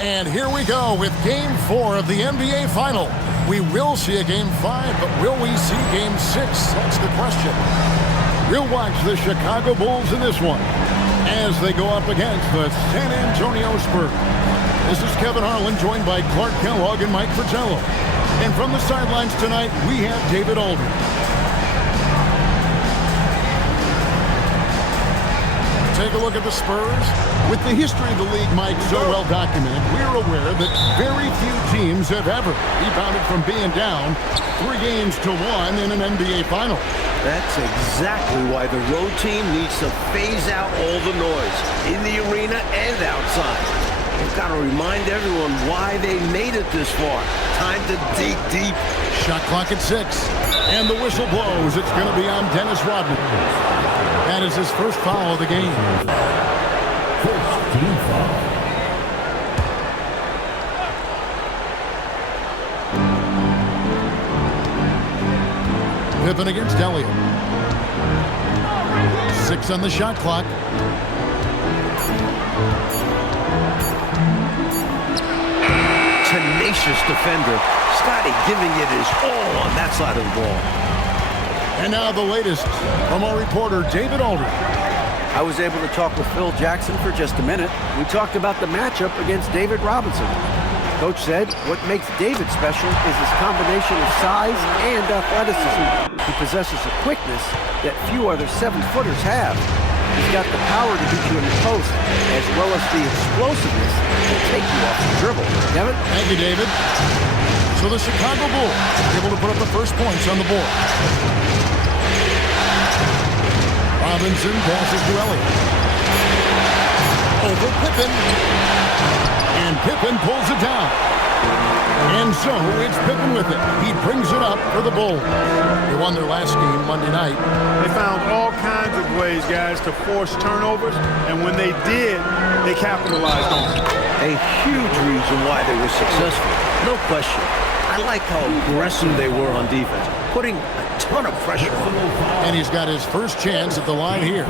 And here we go with Game 4 of the NBA Final. We will see a Game 5, but will we see Game 6? That's the question. We'll watch the Chicago Bulls in this one as they go up against the San Antonio Spurs. This is Kevin Harlan, joined by Clark Kellogg and Mike Fratello. And from the sidelines tonight, we have David Aldridge. Take a look at the Spurs. With the history of the league, Mike, so well documented, we're aware that very few teams have ever rebounded from being down 3 games to 1 in an NBA Final. That's exactly why the road team needs to phase out all the noise in the arena and outside. They've got to remind everyone why they made it this far. Time to dig deep. Shot clock at 6. And the whistle blows. It's going to be on Dennis Rodman. That is his first foul of the game. First team foul. Pippen against Elliott. 6 on the shot clock. Tenacious defender. Scotty giving it his all on that side of the ball. And now the latest from our reporter, David Aldridge. I was able to talk with Phil Jackson for just a minute. We talked about the matchup against David Robinson. Coach said what makes David special is his combination of size and athleticism. He possesses a quickness that few other 7-footers have. He's got the power to beat you in the post, as well as the explosiveness to take you off the dribble. Kevin? Thank you, David. So the Chicago Bulls able to put up the first points on the board. Robinson passes to Elliott. Over Pippen. And Pippen pulls it down. And so it's Pippen with it. He brings it up for the Bulls. They won their last game Monday night. They found all kinds of ways, guys, to force turnovers. And when they did, they capitalized on it. A huge reason why they were successful. No question. I like how aggressive they were on defense, putting a ton of pressure on them. And he's got his first chance at the line here.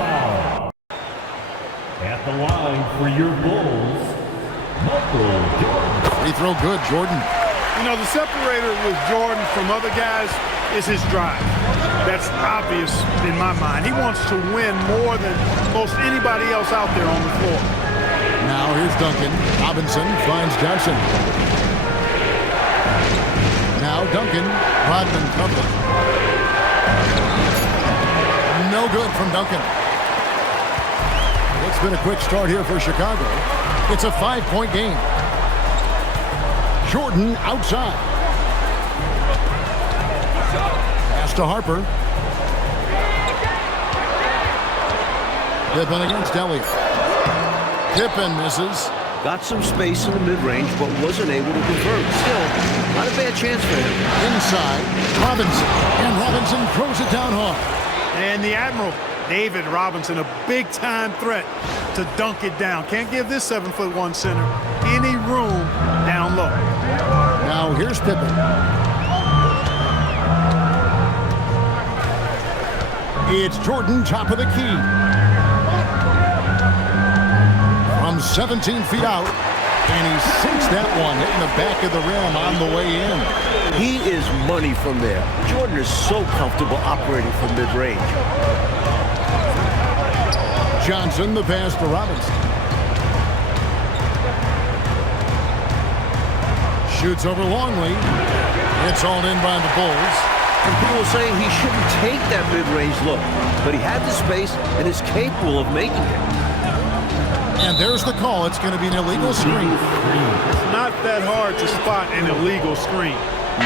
At the line for your Bulls, Michael Jordan. Free throw good, Jordan. You know, the separator with Jordan from other guys is his drive. That's obvious in my mind. He wants to win more than most anybody else out there on the floor. Now here's Duncan. Robinson finds Johnson. Now Duncan. Rodman covered. No good from Duncan. It's been a quick start here for Chicago. It's a 5-point game. Jordan outside. Pass to Harper. Pippen against Elliott. Pippen misses. Got some space in the mid-range, but wasn't able to convert. Still, not a bad chance for him. Inside, Robinson. And Robinson throws it down hard. And the Admiral, David Robinson, a big-time threat to dunk it down. Can't give this 7'1" center any room down low. Now here's Pippen. It's Jordan, top of the key. From 17 feet out, and he sinks that one, hitting the back of the rim on the way in. He is money from there. Jordan is so comfortable operating from mid-range. Johnson, the pass to Robinson. Shoots over Longley. It's hauled in by the Bulls. And people are saying he shouldn't take that mid-range look, but he had the space and is capable of making it. And there's the call. It's going to be an illegal screen. It's not that hard to spot an illegal screen.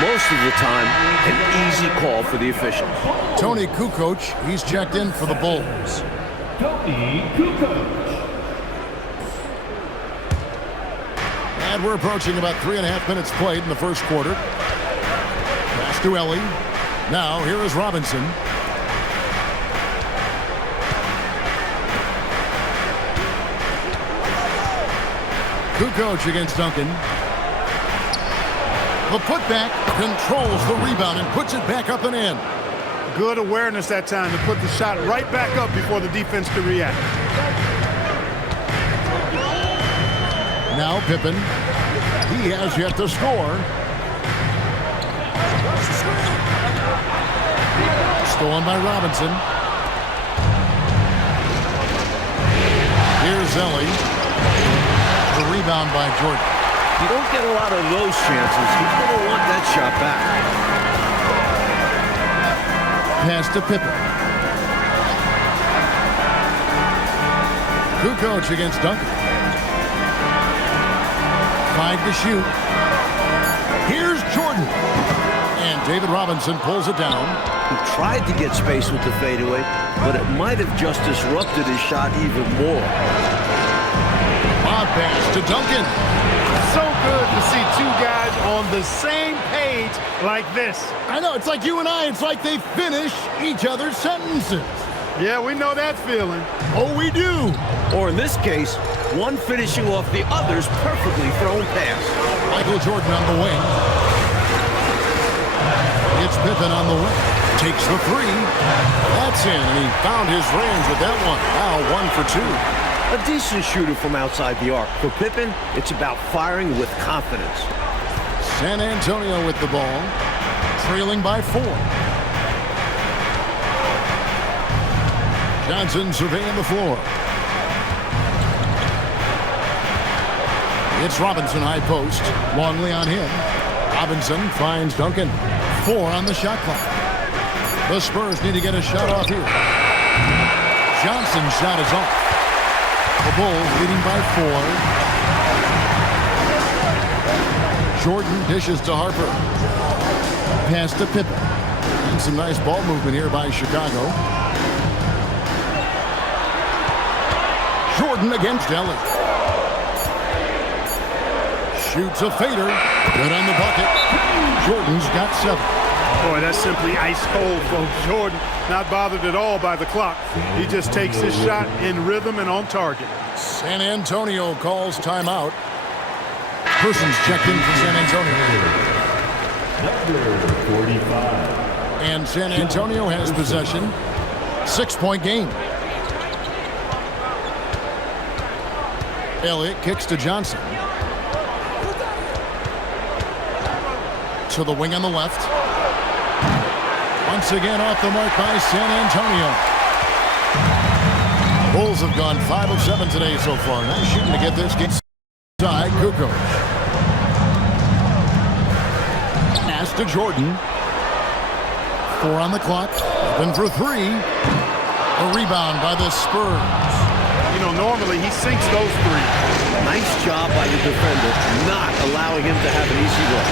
Most of the time, an easy call for the officials. Tony Kukoc, he's checked in for the Bulls. Tony Kukoc. And we're approaching about 3.5 minutes played in the first quarter. Pass to Ellie. Now here is Robinson. Kukoc against Duncan. The putback controls the rebound and puts it back up and in. Good awareness that time to put the shot right back up before the defense could react. Now Pippen. He has yet to score. Stolen by Robinson. Here's Ellie. The rebound by Jordan. You don't get a lot of those chances. He's going to want that shot back. Pass to Pippen. Kukoc against Duncan. 5 to shoot. Here's Jordan. And David Robinson pulls it down. He tried to get space with the fadeaway, but it might have just disrupted his shot even more. Bob pass to Duncan. So good to see two guys on the same page like this. I know, it's like you and I. It's like they finish each other's sentences. Yeah, we know that feeling. Oh, we do. Or in this case, one finishing off the other's perfectly thrown pass. Michael Jordan on the wing. It's Pippen on the wing. Takes the three. That's in, and he found his range with that one. Now 1 for 2. A decent shooter from outside the arc. For Pippen, it's about firing with confidence. San Antonio with the ball, trailing by 4. Johnson surveying the floor. It's Robinson high post. Longley on him. Robinson finds Duncan. 4 on the shot clock. The Spurs need to get a shot off here. Johnson's shot is off. The Bulls leading by 4. Jordan dishes to Harper. Pass to Pippen. And some nice ball movement here by Chicago. Jordan against Ellie. Shoots a fader. Good on the bucket. Jordan's got 7. Boy, that's simply ice cold for Jordan. Not bothered at all by the clock. He just takes his shot in rhythm and on target. San Antonio calls timeout. Persons checked in for San Antonio. Number 45. And San Antonio has possession. 6-point game. Elliott kicks to Johnson. To the wing on the left. Once again off the mark by San Antonio. Bulls have gone 5 of 7 today so far. Nice shooting to get this game side. Kukoc. Pass to Jordan. 4 on the clock. Open for 3. A rebound by the Spurs. You know, normally he sinks those three. Nice job by the defender, not allowing him to have an easy look.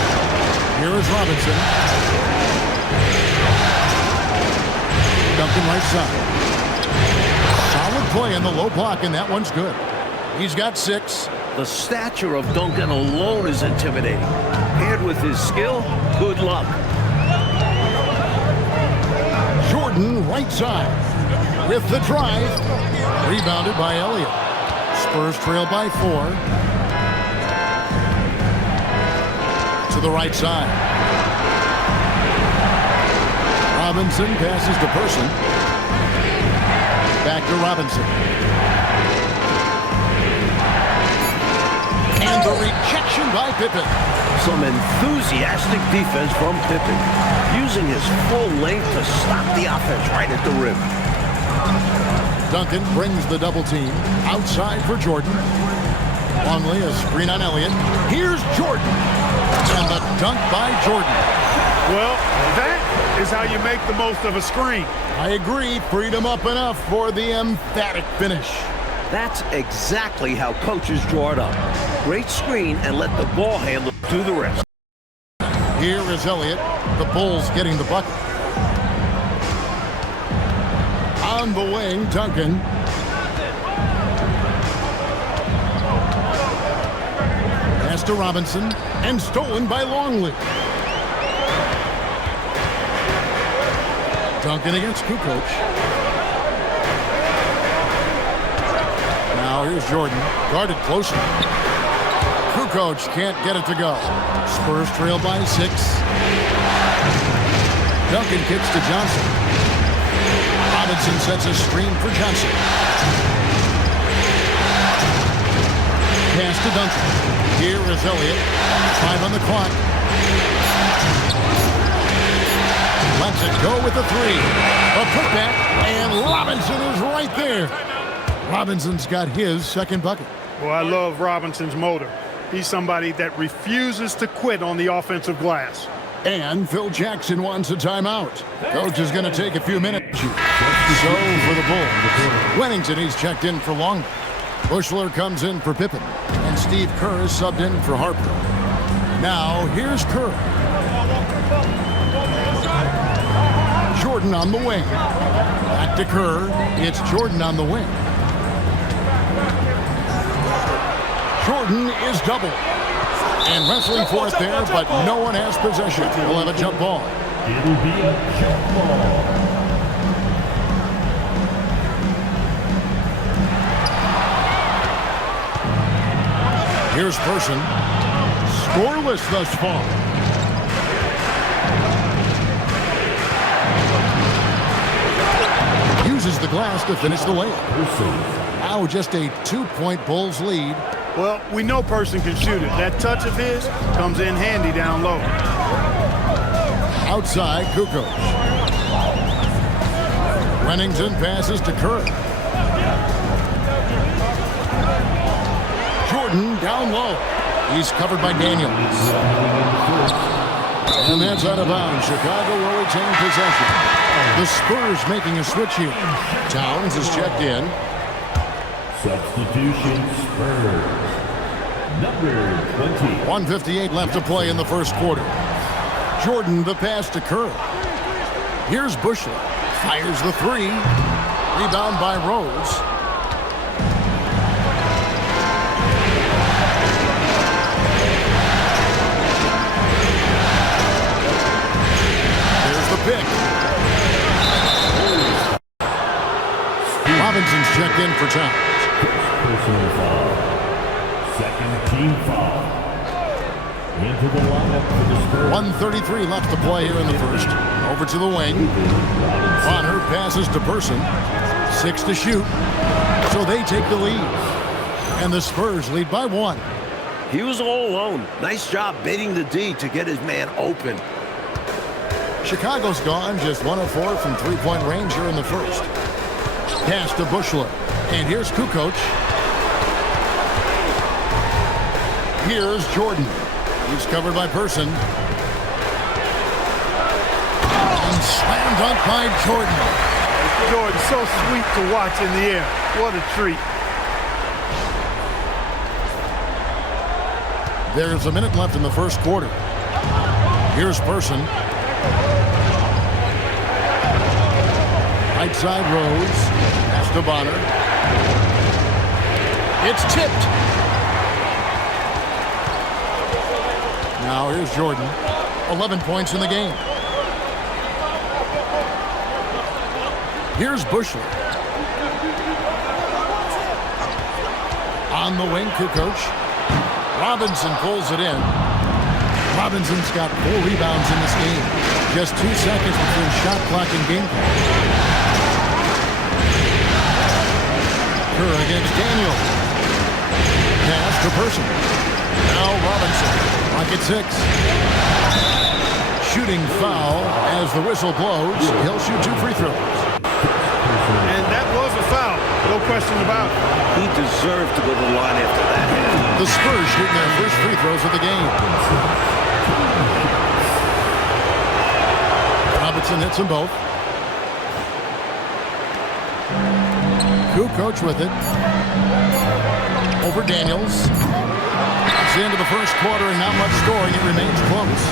Here is Robinson. Duncan right side. Solid play in the low block, and that one's good. He's got 6. The stature of Duncan alone is intimidating. Paired with his skill, good luck. Jordan right side with the drive. Rebounded by Elliott. Spurs trail by 4. To the right side. Robinson passes to Person. Back to Robinson. And the rejection by Pippen. Some enthusiastic defense from Pippen, using his full length to stop the offense right at the rim. Duncan brings the double team outside for Jordan. Longley a screen on Elliott. Here's Jordan. And the dunk by Jordan. Well, that is how you make the most of a screen. I agree. Freed him up enough for the emphatic finish. That's exactly how coaches draw it up. Great screen and let the ball handler do the rest. Here is Elliott. The Bulls getting the bucket. On the wing, Duncan. Pass to Robinson. And stolen by Longley. Duncan against Kukoc. Now here's Jordan. Guarded closely. Kukoc can't get it to go. Spurs trail by 6. Duncan kicks to Johnson. Robinson sets a screen for Johnson. Pass to Duncan. Here is Elliott. 5 on the clock. Lets it go with the 3. A putback, and Robinson is right there. Robinson's got his second bucket. Well, I love Robinson's motor. He's somebody that refuses to quit on the offensive glass. And Phil Jackson wants a timeout. Coach is going to take a few minutes. So for the Bulls, Wennington, he's checked in for longer. Bushler comes in for Pippen, and Steve Kerr is subbed in for Harper. Now here's Kerr. Jordan on the wing. Back to Kerr. It's Jordan on the wing. Jordan is double. And wrestling for it there, but no one has possession. We'll have a jump ball. It'll be a jump ball. Here's Person. Scoreless thus far. Uses the glass to finish the layup. Now just a 2-point Bulls lead. Well, we know Person can shoot it. That touch of his comes in handy down low. Outside, Kukoc. Wennington passes to Kerr. Jordan down low. He's covered by Daniels. And that's out of bounds. Chicago will retain possession. The Spurs making a switch here. Towns is checked in. Substitution Spurs. Number 20. 1:58 left to play in the first quarter. Jordan the pass to Kerr. Here's Bushler. Fires the 3. Rebound by Rose. There's the pick. Robinson's checked in for Towns. Personal foul. Second team foul. Into the lineup for the Spurs. 1:33 left to play here in the first. Over to the wing. Bonner passes to Person. 6 to shoot. So they take the lead. And the Spurs lead by 1. He was all alone. Nice job baiting the D to get his man open. Chicago's gone just 1 of 4 from three-point range here in the first. Pass to Bushler. And here's Kukoc. Here's Jordan. He's covered by Person. And slam dunk by Jordan. Jordan, so sweet to watch in the air. What a treat. There's a minute left in the first quarter. Here's Person. Right side Rose. Pass to Bonner. It's tipped. Now here's Jordan. 11 points in the game. Here's Bushler. On the wing, Kukoc. Robinson pulls it in. Robinson's got 4 rebounds in this game. Just 2 seconds between shot clock and game clock. Kerr against Daniel. Pass to Person. Now Robinson. Clock at 6. Shooting foul as the whistle blows. He'll shoot 2 free throws. And that was a foul. No question about it. He deserved to go to the line after that. The Spurs shooting their first free throws of the game. Robinson hits them both. Kukoc with it. Over Daniels. It's the end of the first quarter and not much scoring. It remains close.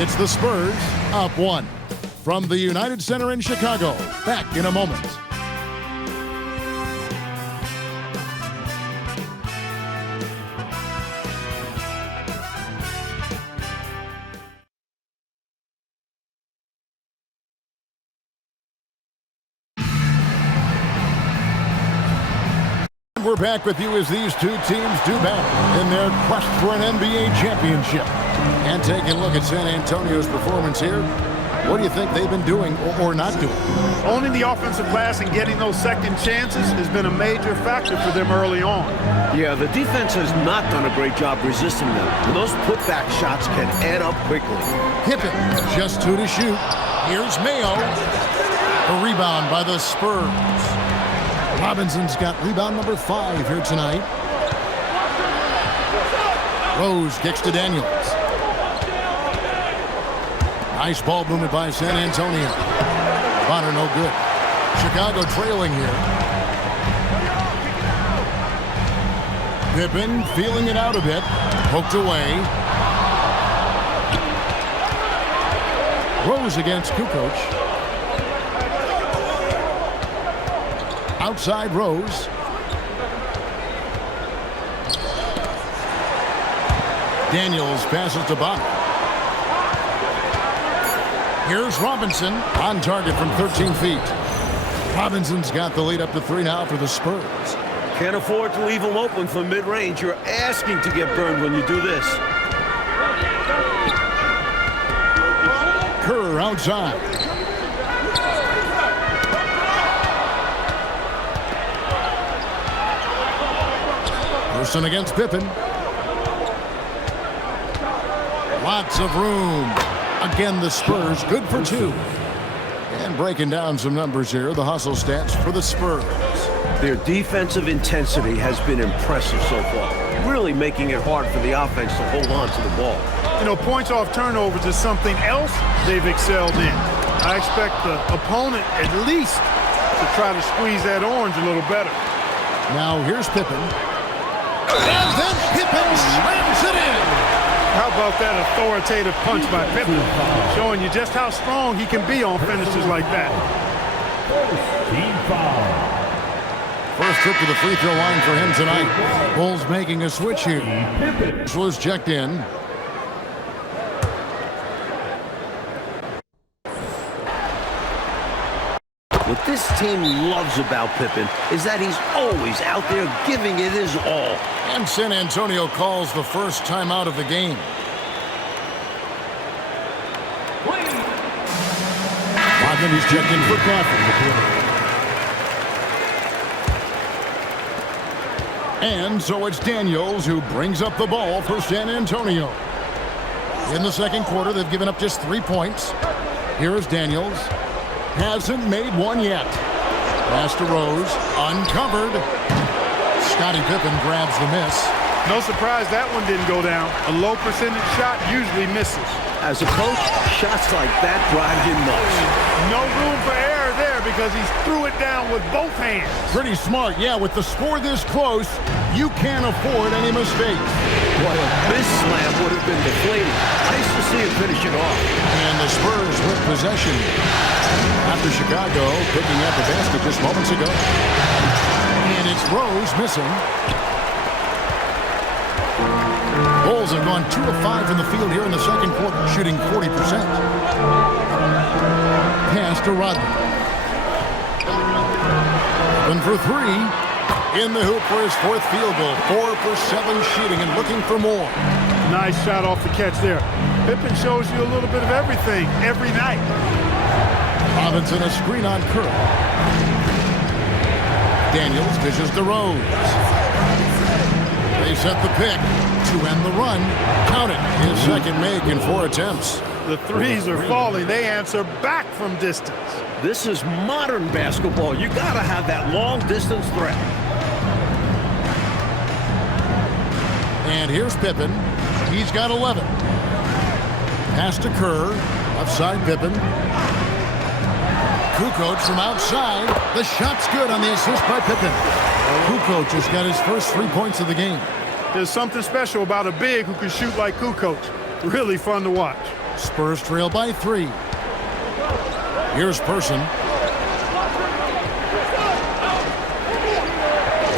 It's the Spurs up 1. From the United Center in Chicago. Back in a moment. We're back with you as these two teams do battle in their quest for an NBA championship. And taking a look at San Antonio's performance here. What do you think they've been doing or not doing? Owning the offensive glass and getting those second chances has been a major factor for them early on. Yeah, the defense has not done a great job resisting them. And those putback shots can add up quickly. Pippen, just 2 to shoot. Here's Mayo. The rebound by the Spurs. Robinson's got rebound number 5 here tonight. Rose kicks to Daniels. Nice ball movement by San Antonio. Bonner no good. Chicago trailing here. Pippen feeling it out a bit. Poked away. Rose against Kukoc. Outside Rose. Daniels passes to Bonner. Here's Robinson on target from 13 feet. Robinson's got the lead up to 3 now for the Spurs. Can't afford to leave them open from mid-range. You're asking to get burned when you do this. Kerr outside. Person against Pippen. Lots of room. Again, the Spurs good for 2. And breaking down some numbers here, the hustle stats for the Spurs. Their defensive intensity has been impressive so far, really making it hard for the offense to hold on to the ball. You know, points off turnovers is something else they've excelled in. I expect the opponent at least to try to squeeze that orange a little better. Now here's Pippen. And then Pippen slams it in. How about that authoritative punch by Pippen, showing you just how strong he can be on finishes like that. Team foul. First trip to the free throw line for him tonight. Bulls making a switch here. This was checked in. What this team loves about Pippen is that he's always out there giving it his all. And San Antonio calls the first timeout of the game. Rodman, he's checked in for coffee. And so it's Daniels who brings up the ball for San Antonio. In the second quarter, they've given up just 3 points. Here is Daniels. Hasn't made one yet. Pass to Rose. Uncovered. Scottie Pippen grabs the miss. No surprise that one didn't go down. A low percentage shot usually misses. As a coach, shots like that drive him nuts. No room for error there because he threw it down with both hands. Pretty smart. Yeah, with the score this close, you can't afford any mistakes. Boy, a miss slam would have been deflating. Nice to see him finish it off. And the Spurs with possession after Chicago picking up the basket just moments ago. And it's Rose missing. Bulls have gone 2 of 5 in the field here in the second quarter, shooting 40%. Pass to Rodman. Open for 3. In the hoop for his 4th field goal. 4 for 7 shooting and looking for more. Nice shot off the catch there. Pippen shows you a little bit of everything every night. Robinson a screen on Kerr. Daniels dishes to Rose. They set the pick to end the run. Count it. His second make in 4 attempts. The threes are falling. They answer back from distance. This is modern basketball. You got to have that long-distance threat. And here's Pippen. He's got 11. Pass to Kerr. Offside Pippen. Kukoc from outside. The shot's good on the assist by Pippen. Kukoc has got his first 3 points of the game. There's something special about a big who can shoot like Kukoc. Really fun to watch. Spurs trail by 3. Here's Person.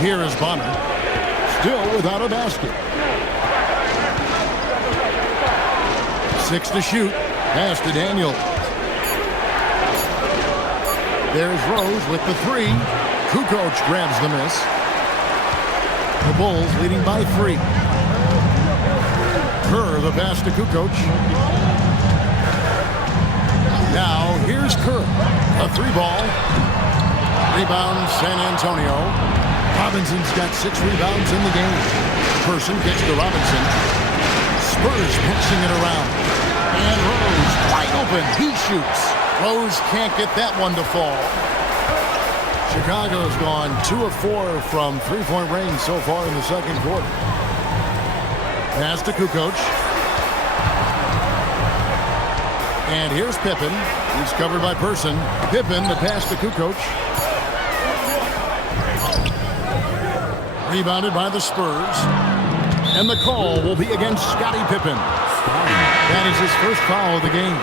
Here is Bonner. Still without a basket. 6 to shoot. Pass to Daniel. There's Rose with the 3. Kukoc grabs the miss. The Bulls leading by 3. Kerr the pass to Kukoc. Now, here's Kerr. A 3-ball. Rebound, San Antonio. Robinson's got 6 rebounds in the game. Person gets to Robinson. Spurs pushing it around. And Rose wide open. He shoots. Rose can't get that one to fall. Chicago's gone 2 of 4 from three-point range so far in the second quarter. Pass to Kukoc. And here's Pippen. He's covered by Person. Pippen, the pass to Kukoc. Rebounded by the Spurs. And the call will be against Scottie Pippen. That is his first foul of the game.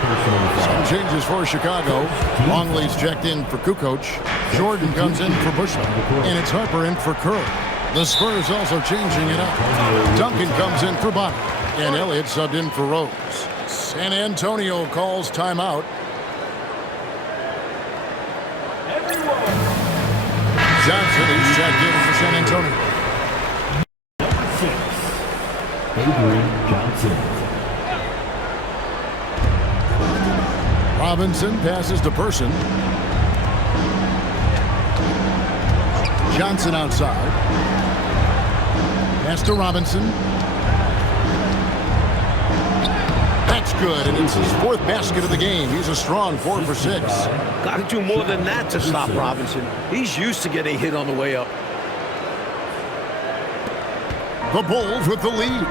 Some changes for Chicago. Longley's checked in for Kukoc. Jordan comes in for Bushman. And it's Harper in for Kerr. The Spurs also changing it up. Duncan comes in for Bonner. And Elliott subbed in for Rose. San Antonio calls timeout. Johnson is checked in for San Antonio. Johnson. Robinson passes to Person. Johnson outside. Pass to Robinson. That's good, and it's his 4th basket of the game. He's a strong 4 for 6. Got to do more than that to stop Robinson. He's used to getting hit on the way up. The Bulls with the lead.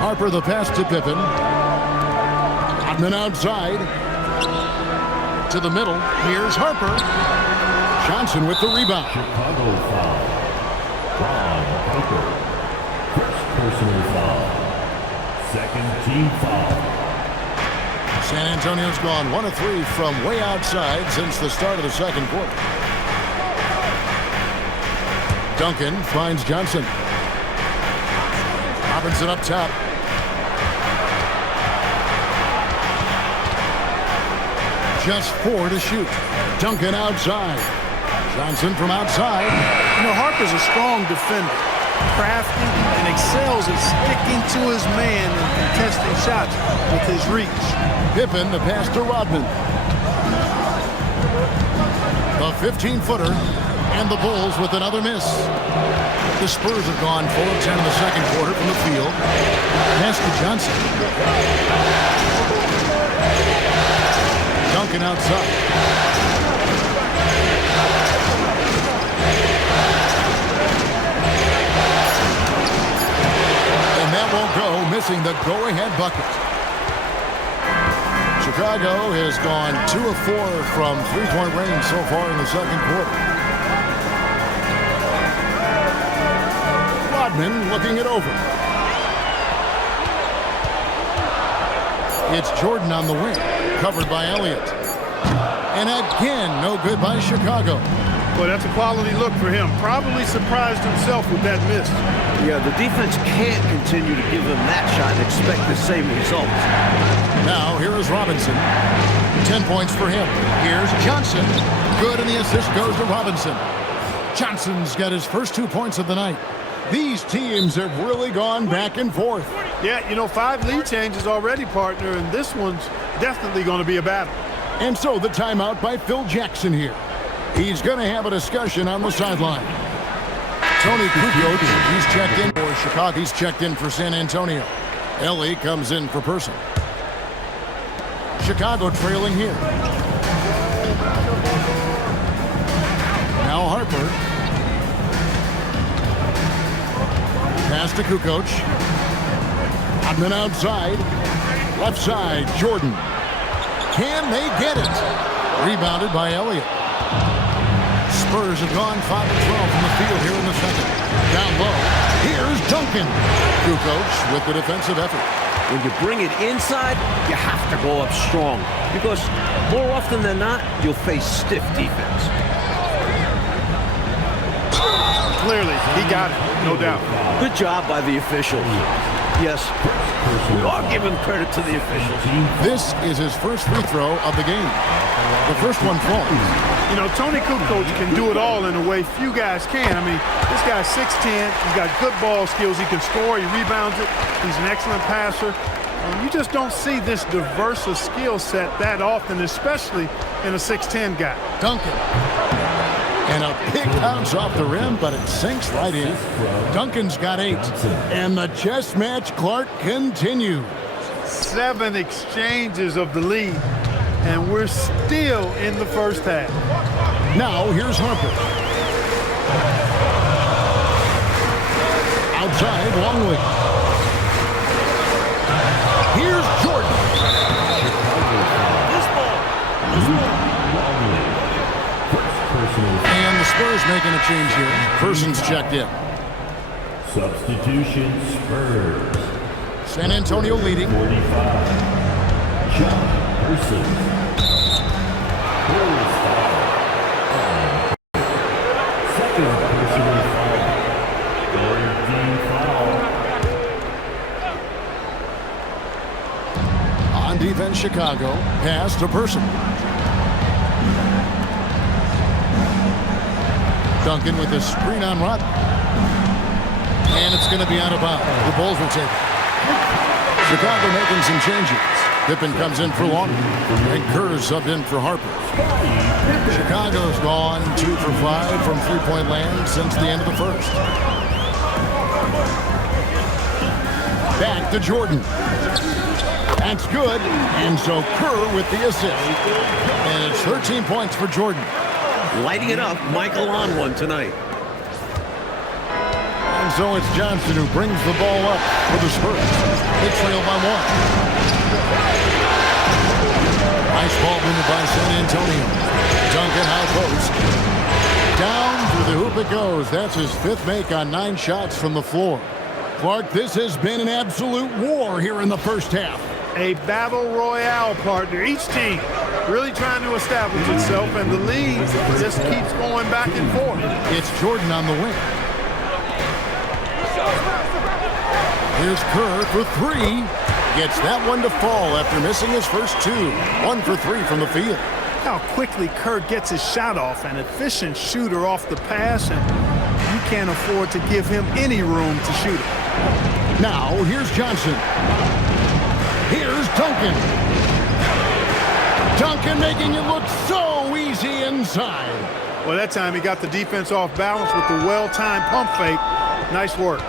Harper the pass to Pippen. Rodman outside. To the middle. Here's Harper. Johnson with the rebound. Chicago foul. Ron Harper. First personal foul. Second team foul. San Antonio's gone 1 of 3 from way outside since the start of the second quarter. Duncan finds Johnson. Robinson up top. Just 4 to shoot. Duncan outside. Johnson from outside. You know, Harper's a strong defender. Crafty and excels at sticking to his man and contesting shots with his reach. Pippen, the pass to Rodman. The 15-footer, and the Bulls with another miss. The Spurs have gone 4 of 10 in the second quarter from the field. Pass to Johnson. Duncan outside. And that won't go, missing the go-ahead bucket. Chicago has gone 2 of 4 from three-point range so far in the second quarter. Rodman looking it over. It's Jordan on the wing, covered by Elliott. And again, no good by Chicago. Well, that's a quality look for him. Probably surprised himself with that miss. Yeah, the defense can't continue to give him that shot and expect the same results. Now, here is Robinson. 10 points for him. Here's Johnson. Good, and the assist goes to Robinson. Johnson's got his first 2 points of the night. These teams have really gone back and forth. Yeah, you know, 5 lead changes already, partner, and this one's definitely going to be a battle. And so the timeout by Phil Jackson here. He's going to have a discussion on the sideline. Tony Kukoc, he's checked in for Chicago. He's checked in for San Antonio. Ellie comes in for Person. Chicago trailing here. Now Harper. Pass to Kukoc. Rodman outside. Left side, Jordan. Can they get it? Rebounded by Elliott. Spurs have gone 5 of 12 from the field here in the second. Down low. Here's Duncan. Kukoc with the defensive effort. When you bring it inside, you have to go up strong because more often than not, you'll face stiff defense. Clearly, he got it, no doubt. Good job by the officials. Yes, we are giving credit to the officials. This is his first free throw of the game. The first one falls. You know, Tony Kukoc can do it all in a way few guys can. I mean, this guy's 6'10", he's got good ball skills, he can score, he rebounds it, he's an excellent passer. And you just don't see this diverse of skill set that often, especially in a 6'10 guy. Duncan. And a big bounce off the rim, but it sinks right in. Duncan's got 8. And the chess match, Clark, continues. 7 exchanges of the lead, and we're still in the first half. Now, here's Harper. Outside, Longley. Here's Jordan. And the Spurs making a change here. Person's checked in. Substitution Spurs. San Antonio leading. 45. John Person. First foul. Second personal foul. Third team foul. On defense, Chicago. Pass to Person. Duncan with the screen on Rodman. And it's going to be out of bounds. The Bulls will take it. Chicago making some changes. Pippen comes in for Long. And Kerr subbed in for Harper. Chicago's gone 2 for 5 from three-point land since the end of the first. Back to Jordan. That's good. And so Kerr with the assist. And it's 13 points for Jordan. Lighting it up, Michael on one tonight. And so it's Johnson who brings the ball up for the Spurs. They trail by 1. Nice ball movement by San Antonio. Duncan high post. Down through the hoop it goes. That's his 5th make on 9 shots from the floor. Clark, this has been an absolute war here in the first half. A battle royale, partner. Each team really trying to establish itself, and the lead just keeps going back and forth. It's Jordan on the wing. Here's Kerr for 3. Gets that one to fall after missing his first 2. 1 for 3 from the field. How quickly Kerr gets his shot off. An efficient shooter off the pass, and you can't afford to give him any room to shoot it. Now, here's Johnson. Here's Duncan. Duncan making it look so easy inside. Well, that time he got the defense off balance with the well-timed pump fake. Nice work.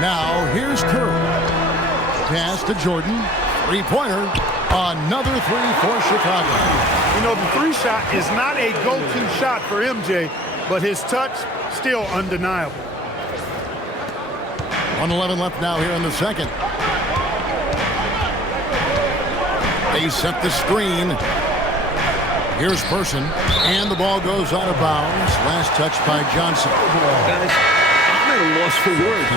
Now, here's Kerr. Pass to Jordan. 3-pointer. Another 3 for Chicago. You know, the 3 shot is not a go-to shot for MJ, but his touch, still undeniable. 1:11 left now here in the second. They set the screen. Here's Person, and the ball goes out of bounds. Last touch by Johnson. Guys, I'm at a loss for words.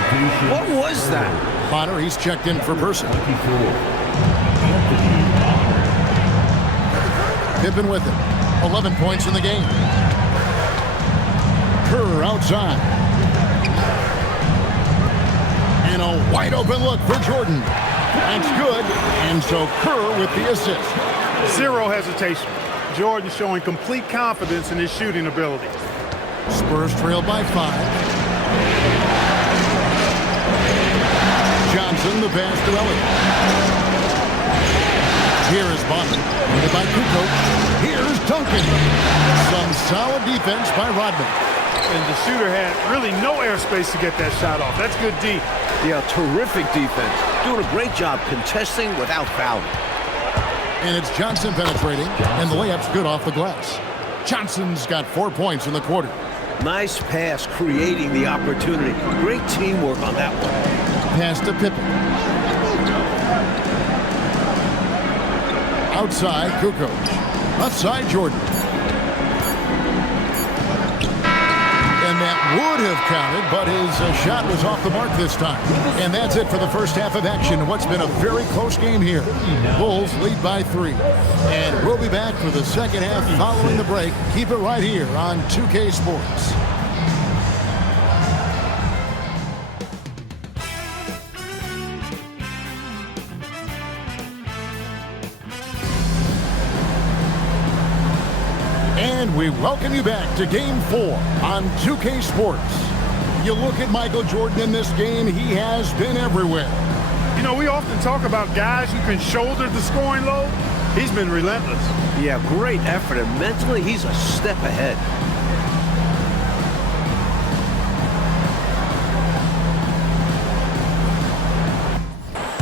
What was that? Potter, he's checked in for Person. Pippen with it. 11 points in the game. Kerr outside. And a wide open look for Jordan. That's good. And so Kerr with the assist. 0 hesitation. Jordan showing complete confidence in his shooting ability. Spurs trail by 5. Johnson, the pass to Elliott. Here is Bonner. Handed by Kukoc. Here's Duncan. Some solid defense by Rodman. And the shooter had really no airspace to get that shot off. That's good D. Yeah, terrific defense. Doing a great job contesting without fouling. And it's Johnson penetrating, and the layup's good off the glass. Johnson's got 4 points in the quarter. Nice pass, creating the opportunity. Great teamwork on that one. Pass to Pippen. Outside, Kukoc. Left side, Jordan. And that would have counted, but his shot was off the mark this time. And that's it for the first half of action. What's been a very close game here. Bulls lead by 3. And we'll be back for the second half following the break. Keep it right here on 2K Sports. And we welcome you back to Game 4 on 2K Sports. You look at Michael Jordan in this game, he has been everywhere. You know, we often talk about guys who can shoulder the scoring load. He's been relentless. Yeah, great effort, and mentally he's a step ahead.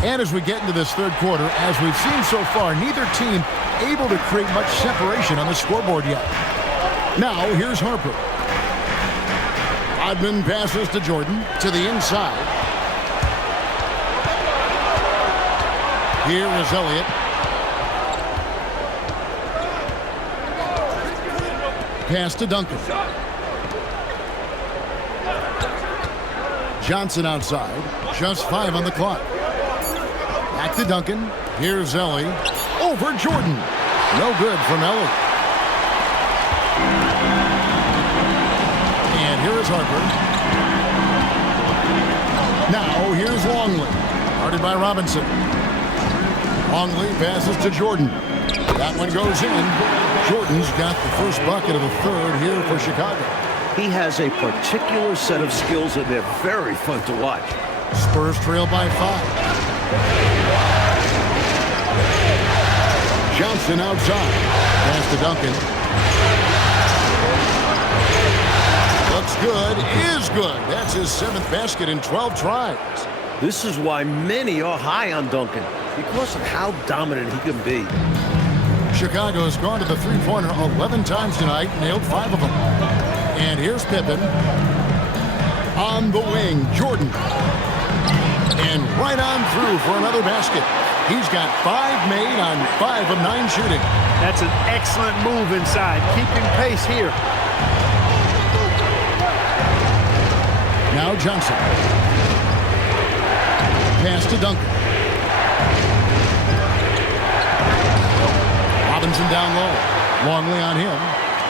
And as we get into this third quarter, as we've seen so far, neither team able to create much separation on the scoreboard yet. Now, here's Harper. Rodman passes to Jordan to the inside. Here is Elliott. Pass to Duncan. Johnson outside. Just 5 on the clock. Back to Duncan. Here's Ellie. Over Jordan. No good from Ellie. And here is Harper. Now here's Longley. Guarded by Robinson. Longley passes to Jordan. That one goes in. Jordan's got the first bucket of the third here for Chicago. He has a particular set of skills, and they're very fun to watch. Spurs trail by 5. Johnson outside. Pass to Duncan. Looks good. Is good. That's his 7th basket in 12 tries. This is why many are high on Duncan, because of how dominant he can be. Chicago has gone to the three-pointer 11 times tonight, nailed 5 of them. And here's Pippen. On the wing, Jordan. And right on through for another basket. He's got 5 made on 5 of 9 shooting. That's an excellent move inside, keeping pace here. Now Johnson. Pass to Duncan. Robinson down low. Longley on him.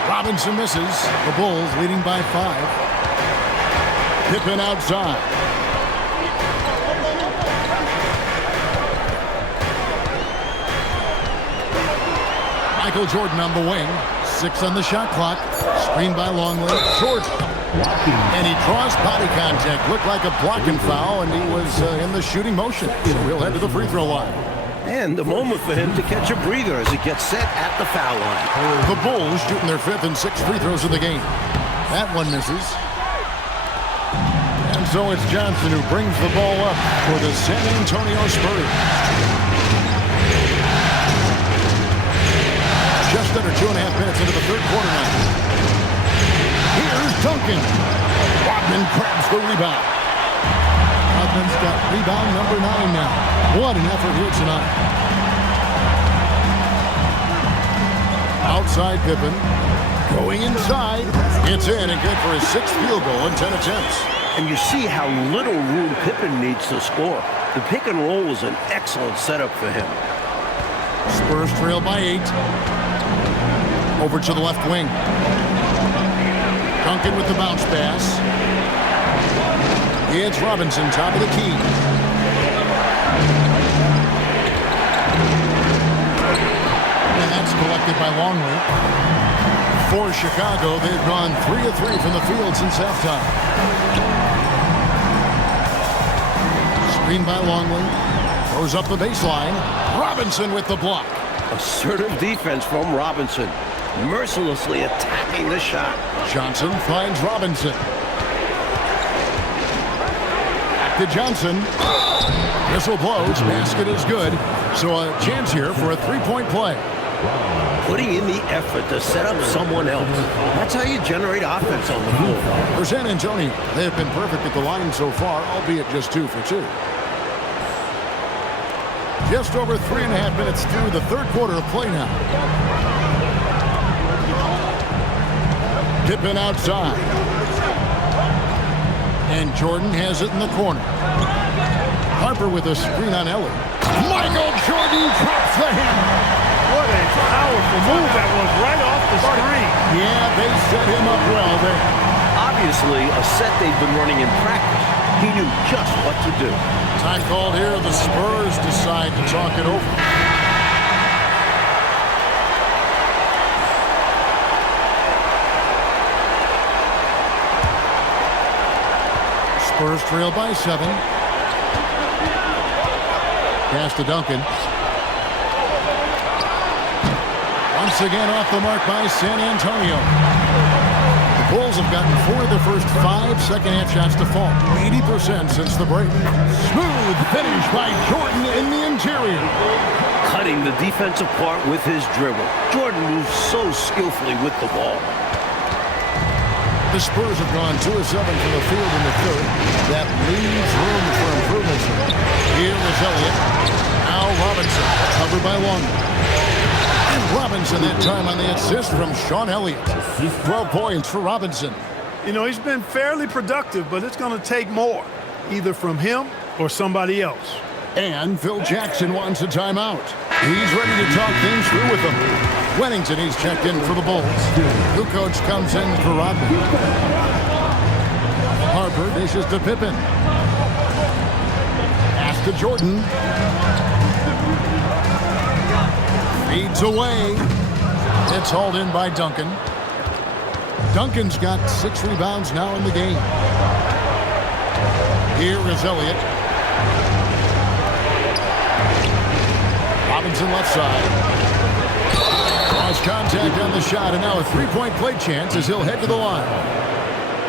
Robinson misses. The Bulls leading by 5. Pippen outside. Michael Jordan on the wing. 6 on the shot clock. Screened by Longley. Jordan. And he draws body contact. Looked like a blocking foul, and he was in the shooting motion. So he'll head to the free throw line. And the moment for him to catch a breather as he gets set at the foul line. The Bulls shooting their 5th and 6th free throws of the game. That one misses. And so it's Johnson who brings the ball up for the San Antonio Spurs. Just under 2.5 minutes into the third quarter now. Here's Duncan. Rodman grabs the rebound. Rodman's got rebound number 9 now. What an effort here tonight. Outside Pippen. Going inside. It's in and good for his 6th field goal in 10 attempts. And you see how little room Pippen needs to score. The pick and roll was an excellent setup for him. Spurs trail by 8. Over to the left wing. Duncan with the bounce pass. It's Robinson, top of the key. And that's collected by Longley. For Chicago, they've gone 3 of 3 from the field since halftime. Screen by Longley. Goes up the baseline. Robinson with the block. Assertive defense from Robinson. Mercilessly attacking the shot. Johnson finds Robinson. Back to Johnson. Whistle blows. Basket is good. So a chance here for a 3-point play. Putting in the effort to set up someone else. That's how you generate offense on the floor. For San Antonio, they have been perfect at the line so far, albeit just 2 for 2. Just over 3.5 minutes through the third quarter of play now. Pippen outside. And Jordan has it in the corner. Harper with a screen on Ellie. Michael Jordan drops the hammer. What a powerful move that was right off the screen. Yeah, they set him up well there. Obviously, a set they've been running in practice. He knew just what to do. Time called here. The Spurs decide to talk it over. Spurs trail by 7. Pass to Duncan. Once again off the mark by San Antonio. The Bulls have gotten 4 of their first 5 second-half shots to fall. 80% since the break. Smooth finish by Jordan in the interior. Cutting the defense apart with his dribble. Jordan moves so skillfully with the ball. The Spurs have gone 2 of 7 from the field in the third. That leaves room for improvement. Here is Elliott. Now Robinson, covered by Long. And Robinson that time on the assist from Sean Elliott. 12 points for Robinson. You know, he's been fairly productive, but it's going to take more, either from him or somebody else. And Phil Jackson wants a timeout. He's ready to talk things through with them. Wennington, he's checked in for the Bulls. Kukoc comes in for Rodman. Harper dishes to Pippen. Pass to Jordan. Feeds away. It's hauled in by Duncan. Duncan's got 6 rebounds now in the game. Here is Elliott. Robinson left side. Lost contact on the shot, and now a 3-point play chance as he'll head to the line.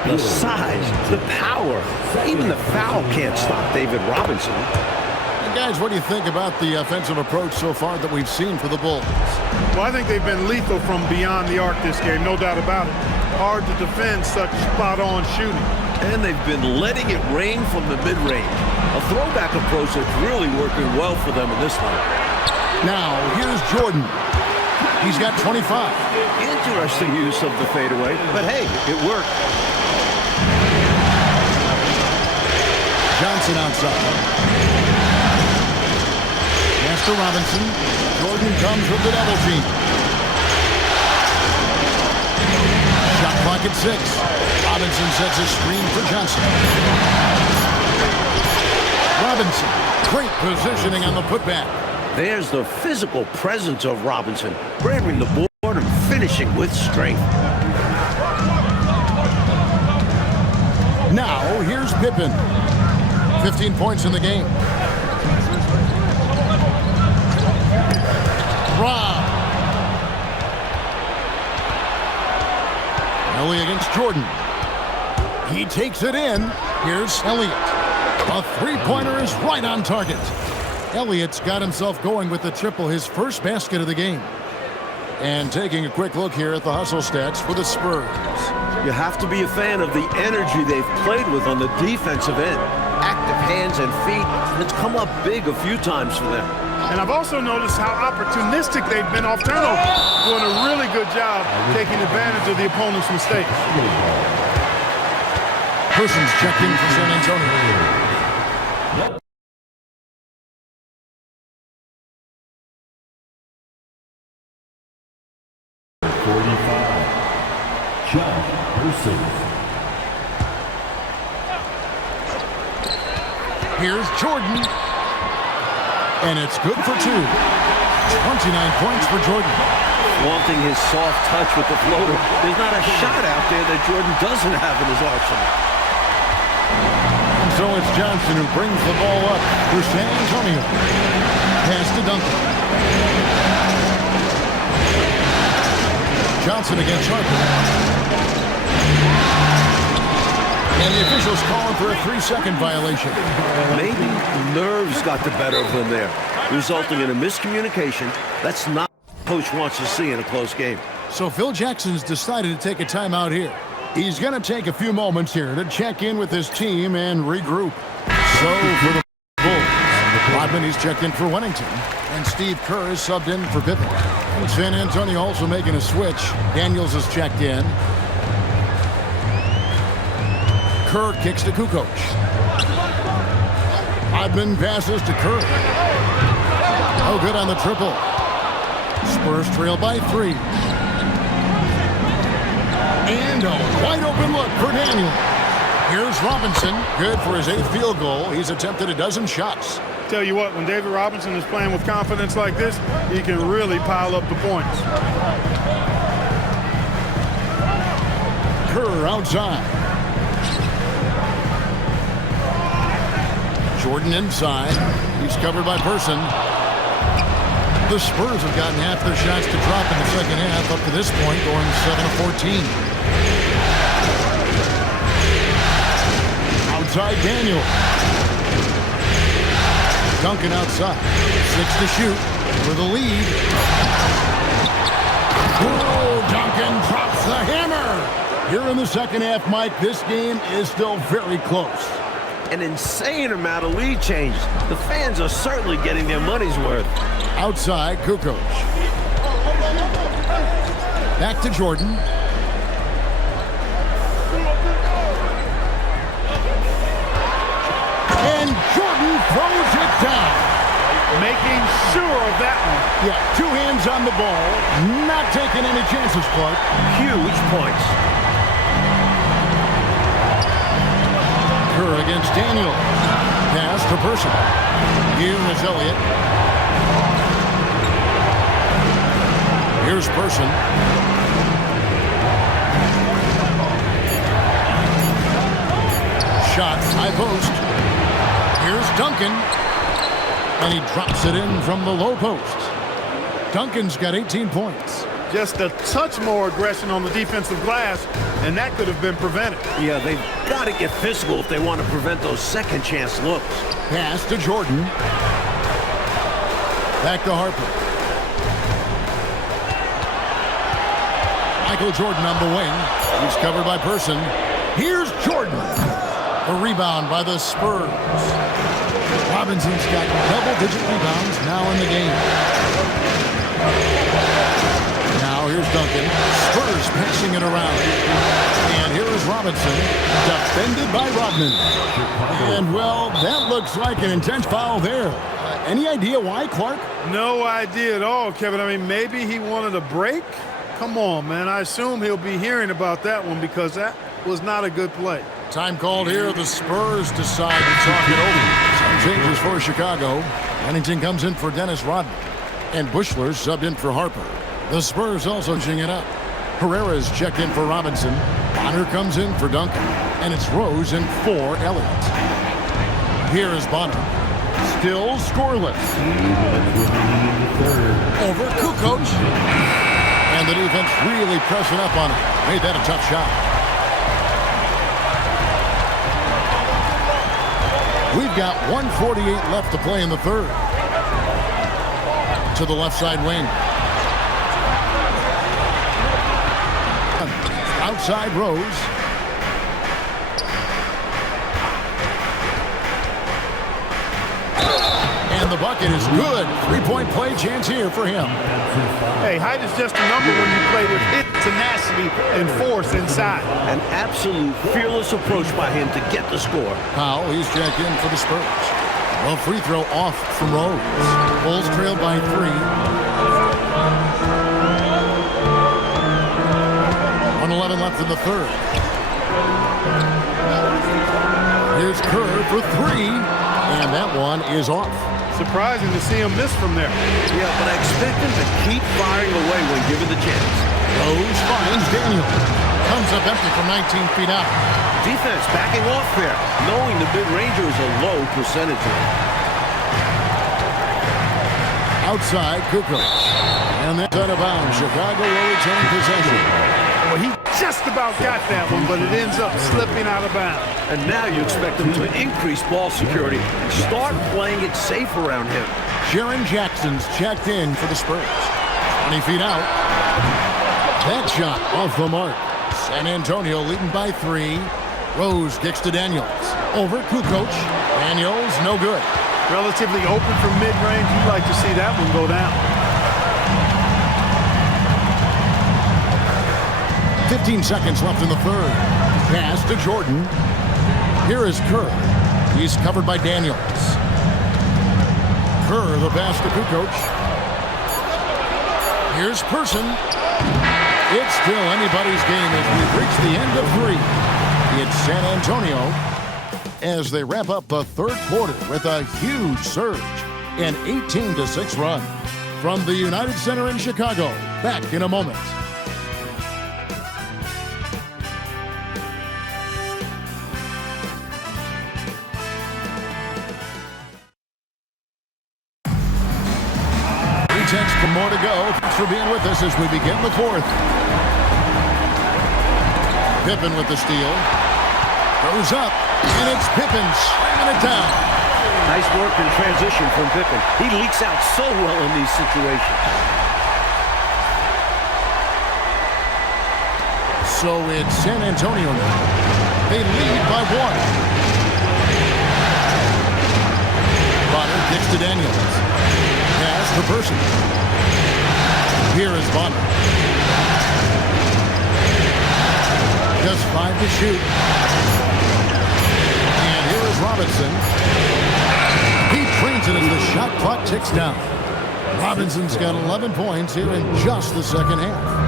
The size, the power, even the foul can't stop David Robinson. And guys, what do you think about the offensive approach so far that we've seen for the Bulls? Well, I think they've been lethal from beyond the arc this game, no doubt about it. Hard to defend such spot-on shooting. And they've been letting it rain from the mid-range. A throwback approach that's really working well for them in this one. Now, here's Jordan. He's got 25. Interesting use of the fadeaway, but hey, it worked. Johnson outside. Pass to Robinson. Jordan comes with the double team. Shot clock at 6. Robinson sets a screen for Johnson. Robinson, great positioning on the putback. There's the physical presence of Robinson, grabbing the board and finishing with strength. Now, here's Pippen. 15 points in the game. Rob. Elliott against Jordan. He takes it in. Here's Elliott. A three-pointer is right on target. Elliott's got himself going with the triple, his first basket of the game. And taking a quick look here at the hustle stats for the Spurs. You have to be a fan of the energy they've played with on the defensive end. Active hands and feet. It's come up big a few times for them. And I've also noticed how opportunistic they've been off turnover. Doing a really good job taking advantage of the opponent's mistakes. Persons checked in for San Antonio. Here's Jordan. And it's good for 2. 29 points for Jordan. Wanting his soft touch with the floater. There's not a shot out there that Jordan doesn't have in his arsenal. And so it's Johnson who brings the ball up for San Antonio. Pass to Duncan. Johnson against Harper. And the officials calling for a 3-second violation. Maybe nerves got the better of them there, resulting in a miscommunication. That's not what the coach wants to see in a close game. So Phil Jackson's decided to take a timeout here. He's going to take a few moments here to check in with his team and regroup. So for the Bulls, Rodman, he's checked in for Wennington. And Steve Kerr is subbed in for Pippen. And San Antonio also making a switch. Daniels is checked in. Kerr kicks to Kukoc. Rodman passes to Kerr. Oh, good on the triple. Spurs trail by 3. And a wide open look for Daniel. Here's Robinson. Good for his 8th field goal. He's attempted a dozen shots. Tell you what, when David Robinson is playing with confidence like this, he can really pile up the points. Kerr outside. Jordan inside. He's covered by Person. The Spurs have gotten half their shots to drop in the second half up to this point, going 7 of 14. Outside Daniel. Duncan outside. 6 to shoot for the lead. Oh, Duncan drops the hammer. Here in the second half, Mike, this game is still very close. An insane amount of lead changes. The fans are certainly getting their money's worth. Outside, Kukoc. Back to Jordan. And Jordan throws it down. Making sure of that one. Yeah, 2 hands on the ball. Not taking any chances, Clark. Huge points. Kerr against Daniel. Pass to Person. Here is Elliott. Here's Person. Shot, high post. Here's Duncan. And he drops it in from the low post. Duncan's got 18 points. Just a touch more aggression on the defensive glass, and that could have been prevented. Yeah, they've got to get physical if they want to prevent those second chance looks. Pass to Jordan. Back to Harper. Michael Jordan on the wing. He's covered by Person. Here's Jordan. A rebound by the Spurs. Robinson's got double-digit rebounds now in the game. Now here's Duncan. Spurs passing it around. And here is Robinson, defended by Rodman. And, well, that looks like an intense foul there. Any idea why, Clark? No idea at all, Kevin. I mean, maybe he wanted a break? Come on, man. I assume he'll be hearing about that one because that was not a good play. Time called here. The Spurs decide to talk it over. Some changes for Chicago. Pennington comes in for Dennis Rodman. And Bushler subbed in for Harper. The Spurs also ching it up. Herrera's checked in for Robinson. Bonner comes in for Duncan. And it's Rose in for Elliott. Here is Bonner. Still scoreless. Over Kukoc. And the defense really pressing up on him. Made that a tough shot. We've got 1:48 left to play in the third. To the left side wing. Outside Rose. And the bucket is good. 3-point play chance here for him. Hey, height is just a number when you play with hit, tenacity, and force inside. An absolute fearless approach by him to get the score. Powell, he's checked in for the Spurs. Well, free throw off from Rose. Bulls trailed by 3. 1:11 left in the third. Here's Kerr for 3. And that one is off. Surprising to see him miss from there. Yeah, but I expect him to keep firing away when given the chance. Rose finds Daniel. Comes up empty from 19 feet out. Defense backing off there, knowing the mid-ranger is a low percentage. Outside, Kukoc. And that's out of bounds. Chicago will retain possession. Well, he just about got that one, but it ends up slipping out of bounds. And now you expect him to increase ball security and start playing it safe around him. Jaren Jackson's checked in for the Spurs. 20 feet out. That shot off the mark. San Antonio leading by 3. Rose kicks to Daniels. Over Kukoc. Daniels, no good. Relatively open from mid-range. You'd like to see that one go down. 15 seconds left in the third. Pass to Jordan. Here is Kerr. He's covered by Daniels. Kerr, the pass to Kukoc. Here's Person. It's still anybody's game as we've reached the end of 3. It's San Antonio as they wrap up the third quarter with a huge surge, an 18-6 run. From the United Center in Chicago, back in a moment. text for more to go. Thanks for being with us as we begin the fourth. Pippen with the steal. Goes up, and it's Pippen slamming it down. Nice work in transition from Pippen. He leaks out so well in these situations. So it's San Antonio now. They lead by 1. Bonner kicks to Daniels. Pass to Person. Here is Bonner. Just 5 to shoot. And here is Robinson. He trains it as the shot clock ticks down. Robinson's got 11 points here in just the second half.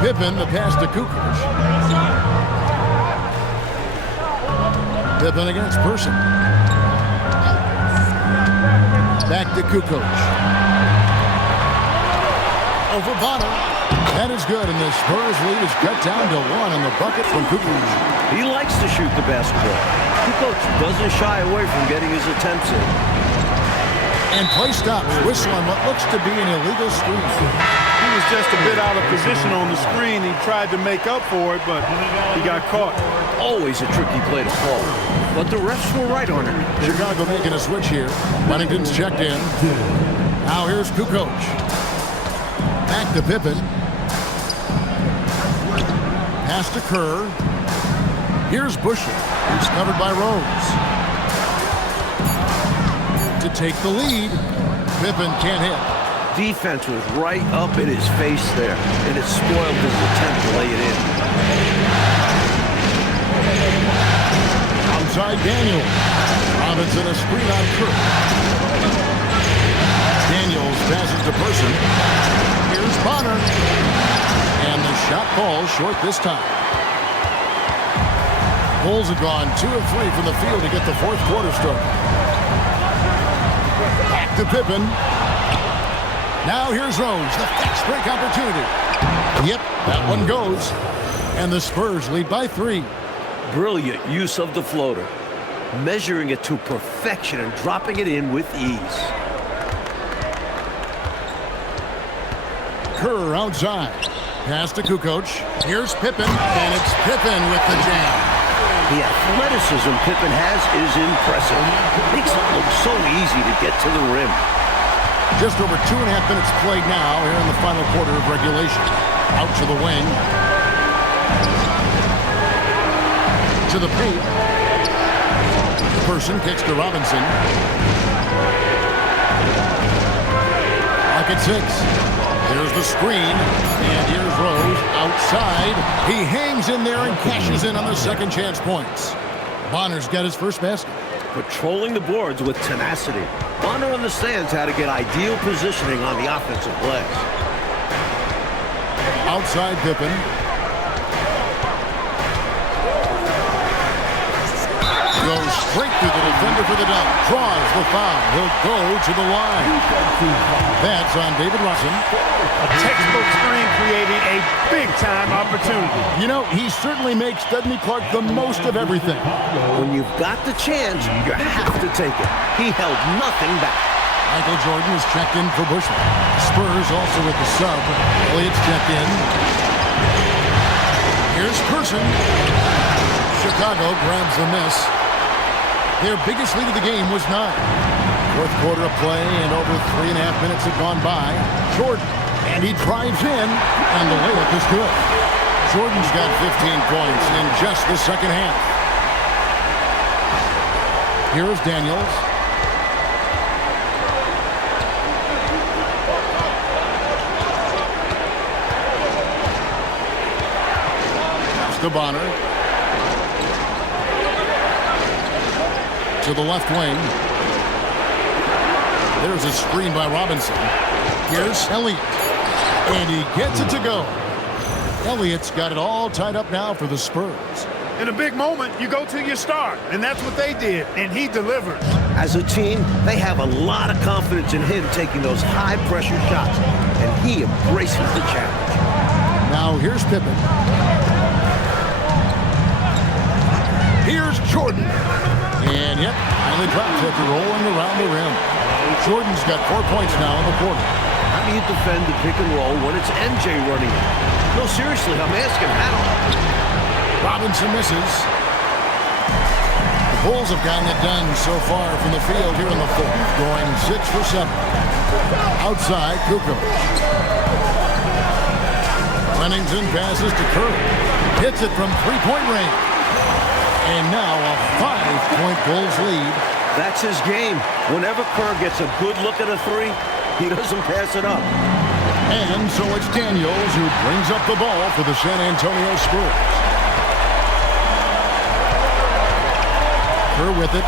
Pippen, the pass to Kukoc. Pippen against Person. Back to Kukoc. Over Bonner. That is good, and the Spurs lead is cut down to 1 on the bucket from Kukoc. He likes to shoot the basketball. Kukoc doesn't shy away from getting his attempts in. And play stops. Whistle on what looks to be an illegal screen. He was just a bit out of position on the screen. He tried to make up for it, but he got caught. Always a tricky play to call. But the refs were right on it. Chicago making a switch here. Bennington's checked in. Now here's Kukoc. Back to Pippen. Pass to Kerr. Here's Busher. He's covered by Rose. To take the lead. Pippen can't hit. Defense was right up in his face there, and it spoiled his attempt to lay it in. Outside Daniels. Robinson a screen on Kirk. Daniels passes to Person. Here's Bonner. And the shot falls short this time. Bulls have gone 2 of 3 from the field to get the fourth quarter started. Back to Pippen. Now here's Rose, the fast break opportunity. Yep, that one goes. And the Spurs lead by 3. Brilliant use of the floater. Measuring it to perfection and dropping it in with ease. Kerr outside. Pass to Kukoc. Here's Pippen, and it's Pippen with the jam. The athleticism Pippen has is impressive. Makes it look so easy to get to the rim. Just over 2.5 minutes played now here in the final quarter of regulation. Out to the wing. To the paint. Person kicks to Robinson. Lock at 6. Here's the screen. And here's Rose outside. He hangs in there and cashes in on the second chance points. Bonner's got his first basket. Patrolling the boards with tenacity. Bonner understands how to get ideal positioning on the offensive legs. Outside Pippen. Goes straight through the defender for the dunk. Draws the foul. He'll go to the line. That's on David Robinson. A textbook screen creating a big-time opportunity. You know, he certainly makes, doesn't he, Clark, the most of everything. When you've got the chance, you have to take it. He held nothing back. Michael Jordan is checked in for Bushman. Spurs also with the sub. Elliott's checked in. Here's Person. Chicago grabs the miss. Their biggest lead of the game was 9. Fourth quarter of play and over 3.5 minutes have gone by. Jordan, and he drives in, and the layup is good. Jordan's got 15 points in just the second half. Here is Daniels. Pass to Bonner. To the left wing. There's a screen by Robinson. Here's Elliott. And he gets it to go. Elliott's got it all tied up now for the Spurs. In a big moment, you go to your star, and that's what they did, and he delivered. As a team, they have a lot of confidence in him taking those high-pressure shots, and he embraces the challenge. Now here's Pippen. Here's Jordan. And yep, finally drops after rolling around the rim. Jordan's got 4 points now in the quarter. How do you defend the pick and roll when it's MJ running it? No, seriously, I'm asking how. Robinson misses. The Bulls have gotten it done so far from the field here in the fourth, going 6 for 7. Outside, Kukoc. Pennington passes to Curry. Hits it from three-point range. And now a 5-point Bulls lead. That's his game. Whenever Kerr gets a good look at a three, he doesn't pass it up. And so it's Daniels who brings up the ball for the San Antonio Spurs. Kerr with it.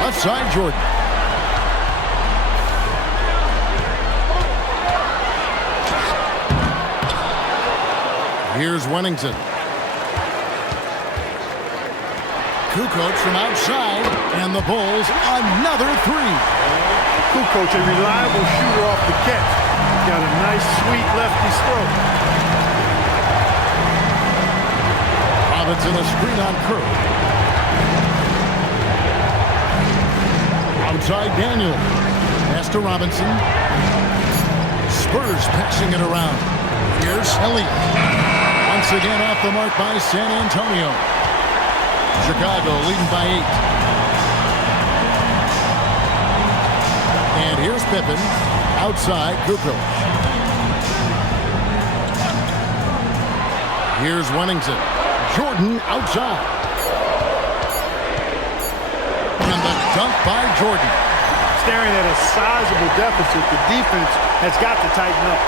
Left side, Jordan. Here's Wennington. Kukoc from outside, and the Bulls another three. Kukoc, a reliable shooter off the catch. Got a nice, sweet lefty stroke. Robinson a screen on Curry. Outside Daniel. Pass to Robinson. Spurs passing it around. Here's Elliott. Once again off the mark by San Antonio. Chicago leading by 8. And here's Pippen. Outside Kukoc. Here's Wennington. Jordan outside. And the dunk by Jordan. Staring at a sizable deficit, the defense has got to tighten up.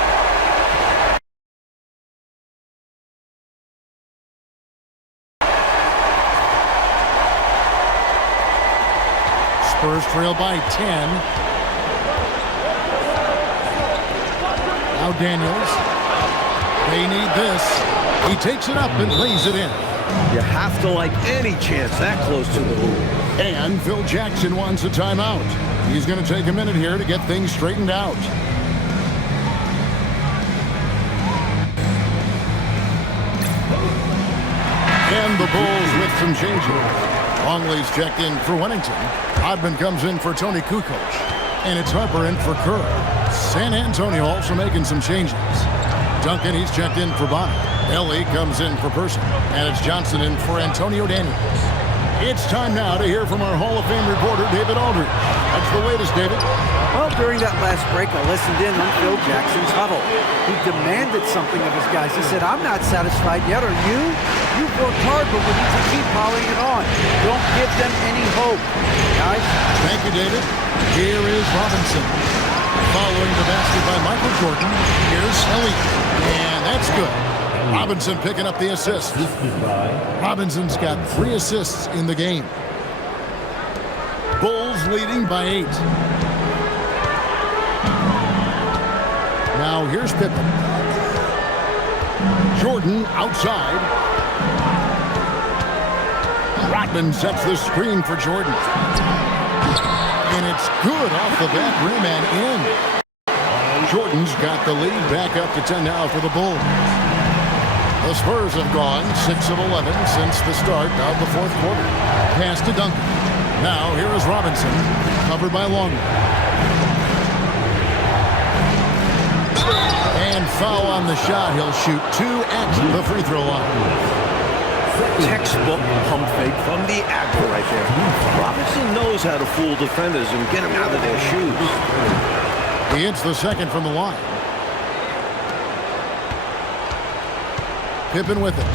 Spurs trail by 10. Now Daniels. They need this. He takes it up and lays it in. You have to like any chance that close to the hoop. And Phil Jackson wants a timeout. He's going to take a minute here to get things straightened out. And the Bulls with some changes. Longley's checked in for Wennington. Hodman comes in for Tony Kukoc. And it's Harper in for Kerr. San Antonio also making some changes. Duncan, he's checked in for Bonner. Ellie comes in for Person. And it's Johnson in for Antonio Daniels. It's time now to hear from our Hall of Fame reporter, David Aldridge. What's the latest, David? Well, during that last break, I listened in on Phil Jackson's huddle. He demanded something of his guys. He said, I'm not satisfied yet. Are you? You've worked hard, but we need to keep piling it on. Don't give them any hope, guys. Thank you, David. Here is Robinson. Following the basket by Michael Jordan, here's Elliott. And that's good. Robinson picking up the assist. Robinson's got 3 assists in the game. Bulls leading by 8. Now here's Pippen. Jordan outside. Rodman sets the screen for Jordan. And it's good off the back rim and in. Jordan's got the lead back up to 10 now for the Bulls. The Spurs have gone 6 of 11 since the start of the fourth quarter. Pass to Duncan. Now here is Robinson, covered by Longley. And foul on the shot. He'll shoot 2 at the free throw line. Textbook pump fake from the actor right there. Robinson knows how to fool defenders and get them out of their shoes. He hits the second from the line. Pippen with it.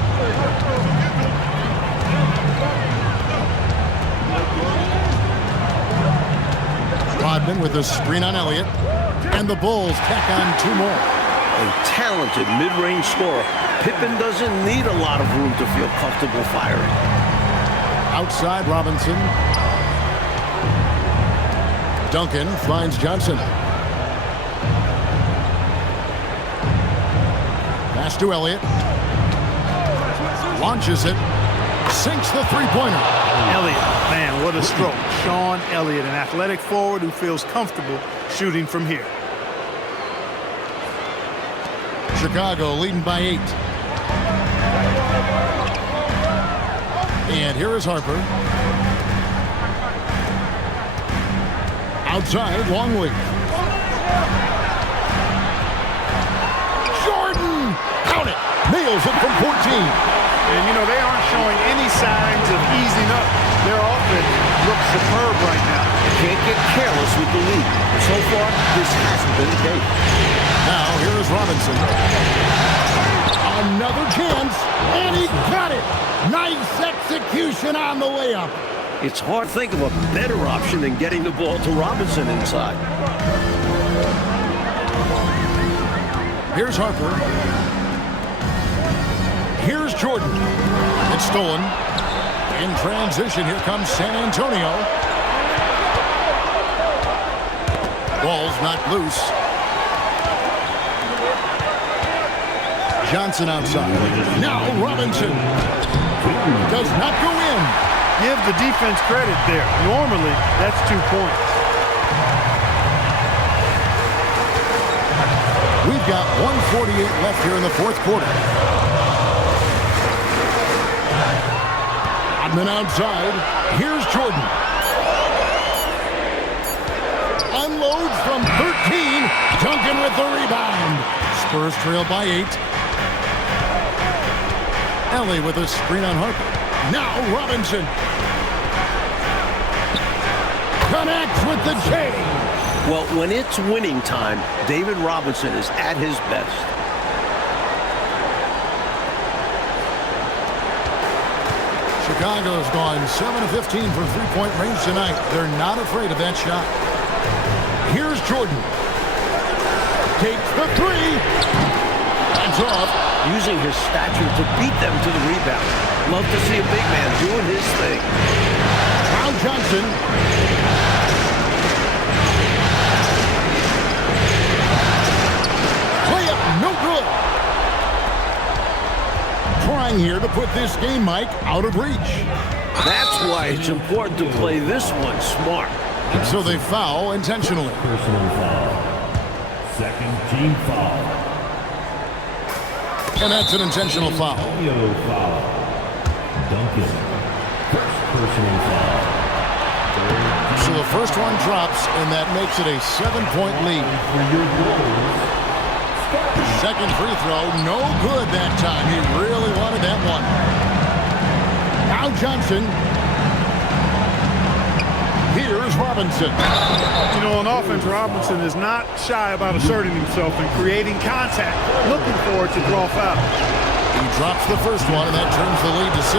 Rodman with a screen on Elliott. And the Bulls tack on 2 more. A talented mid-range scorer. Pippen doesn't need a lot of room to feel comfortable firing. Outside Robinson. Duncan finds Johnson. Pass to Elliott. Launches it. Sinks the three-pointer. Elliott, man, what a stroke. Sean Elliott, an athletic forward who feels comfortable shooting from here. Chicago leading by 8. And here is Harper. Outside, Longley. Jordan! Count it! Nails it from 14. And, you know, they aren't showing any signs of easing up. Their offense looks superb right now. Can't get careless with the lead. And so far, this hasn't been the case. Now, here is Robinson. Another chance, and he got it! Nice execution on the layup. It's hard to think of a better option than getting the ball to Robinson inside. Here's Harper. Here's Jordan. It's stolen. In transition, here comes San Antonio. Ball's knocked loose. Johnson outside. Now Robinson. Does not go in. Give the defense credit there. Normally, that's 2 points. We've got 1:48 left here in the fourth quarter. Odman outside. Here's Jordan. Unloads from 13. Duncan with the rebound. Spurs trail by 8. Ellie with a screen on Harper. Now Robinson. Connects with the J. Well, when it's winning time, David Robinson is at his best. Chicago's gone 7 of 15 from three-point range tonight. They're not afraid of that shot. Here's Jordan. Takes the three. That's off. Using his stature to beat them to the rebound. Love to see a big man doing his thing. Now Johnson. Layup, no good. Trying here to put this game, Mike, out of reach. That's why it's important to play this one smart. And so they foul intentionally. Personal foul. Second team foul. And that's an intentional foul. Yellow foul. Duncan. First personal foul. So the first one drops, and that makes it a 7-point lead. For your goals. Second free throw, no good that time. He really wanted that one. Now Johnson. Here's Robinson. You know, on offense, Robinson is not shy about asserting himself and creating contact, looking for it to draw foul. He drops the first one, and that turns the lead to 6.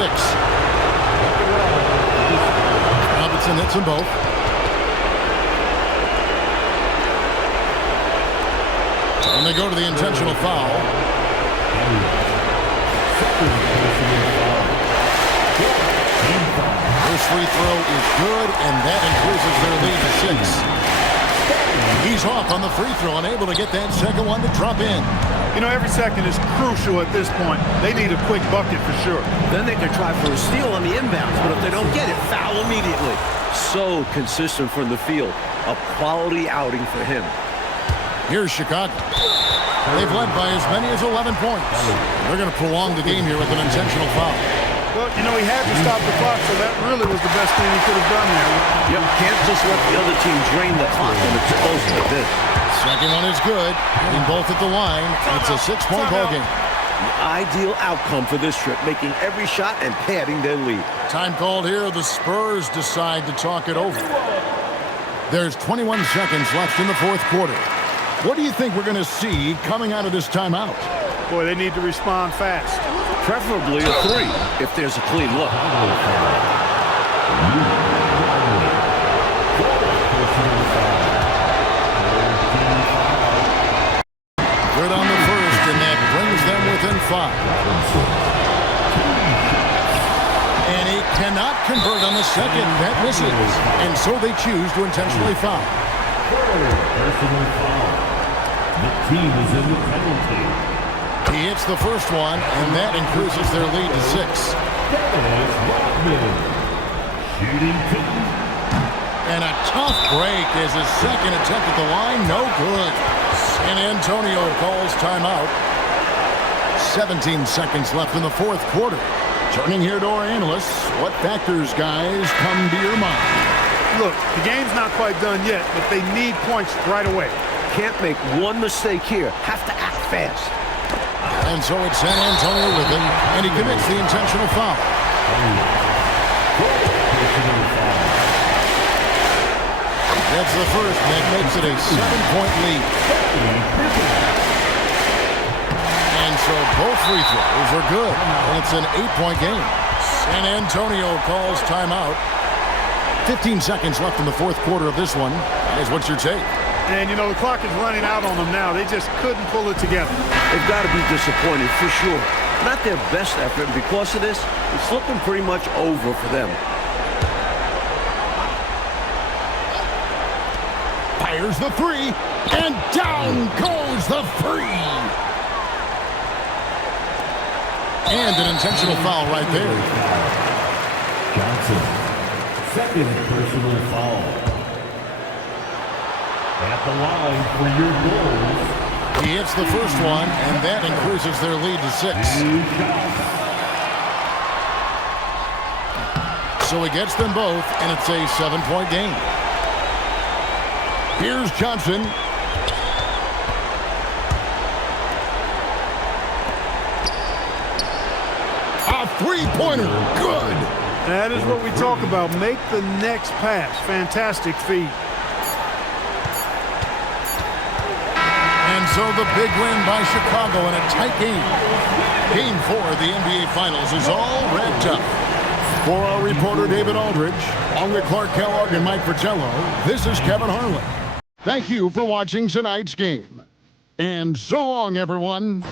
Robinson hits them both. And they go to the intentional foul. This free throw is good, and that increases their lead to 6. He's off on the free throw, unable to get that second one to drop in. You know, every second is crucial at this point. They need a quick bucket for sure. Then they can try for a steal on the inbounds, but if they don't get it, foul immediately. So consistent from the field. A quality outing for him. Here's Chicago. They've led by as many as 11 points. They're going to prolong the game here with an intentional foul. Well, you know, he had to stop the clock, so that really was the best thing he could have done there. You can't just let the other team drain the clock when it's close like this. Second one is good. Getting both at the line. It's a 6-point ball game. The ideal outcome for this trip, making every shot and padding their lead. Time called here. The Spurs decide to talk it over. There's 21 seconds left in the fourth quarter. What do you think we're going to see coming out of this timeout? Boy, they need to respond fast. Preferably a 3, if there's a clean look. Good on the first, and that brings them within 5. And he cannot convert on the second. That misses. And so they choose to intentionally foul. Personal foul. The team is in the penalty. He hits the first one, and that increases their lead to 6. Dennis Rodman. Shooting team. And a tough break as his second attempt at the line. No good. San Antonio calls timeout. 17 seconds left in the fourth quarter. Turning here to our analysts, what factors, guys, come to your mind? Look, the game's not quite done yet, but they need points right away. Can't make one mistake here. Have to act fast. And so it's San Antonio with it, and he commits the intentional foul. That's the first, and that makes it a 7-point lead. And so both free throws are good, and it's an 8-point game. San Antonio calls timeout. 15 seconds left in the fourth quarter of this one. Guys, what's your take? And, you know, the clock is running out on them now. They just couldn't pull it together. They've got to be disappointed for sure. Not their best effort, and because of this, it's looking pretty much over for them. Fires the three, and down goes the free. And an intentional foul right there. Johnson, second personal foul. At the line for your goals. He hits the first one, and that increases their lead to 6. So he gets them both, and it's a 7-point game. Here's Johnson. A three-pointer. Good. That is what we talk about. Make the next pass. Fantastic feed. And so the big win by Chicago in a tight game. Game 4 of the NBA Finals is all wrapped up. For our reporter David Aldridge, along with Clark Kellogg and Mike Fratello, this is Kevin Harlan. Thank you for watching tonight's game. And so long, everyone.